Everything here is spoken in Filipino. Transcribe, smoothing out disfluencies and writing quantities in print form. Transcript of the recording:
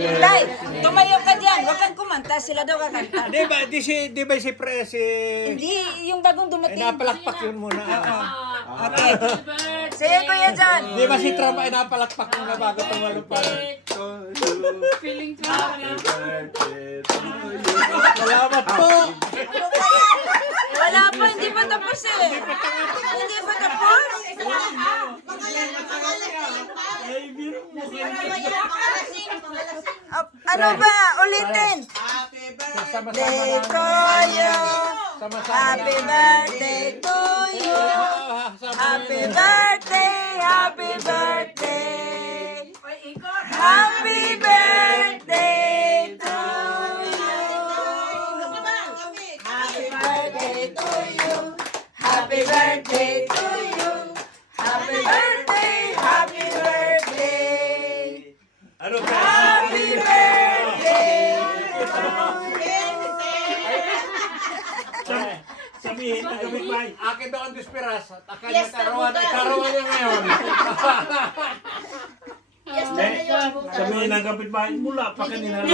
Tay, tumayo ka dyan. Huwag kang kumanta. Sila daw kakanta. Di ba si Hindi, yung bagong dumating. napalakpak yun muna. Okay. Sige, Kuya John. Di ba si Trump ay napalakpak muna bago tumalo pa? Feeling ko. Salamat po! Wala pa, hindi pa tapos eh. Hindi pa tapos. Ano ba? Ulitin. Sama-sama Birthday lang. to you. Sama-sama Happy lang. birthday to you. Happy birthday, happy birthday. Happy birthday to you. Happy birthday to you. Happy birthday to you. Happy birthday, happy birthday. Ano ba? Happy birthday. Sabihin na gamit ba? Akin daw ang dispiras. Akala karawan niya ngayon. Sabihin ng kapitbahay, mula pa kanina.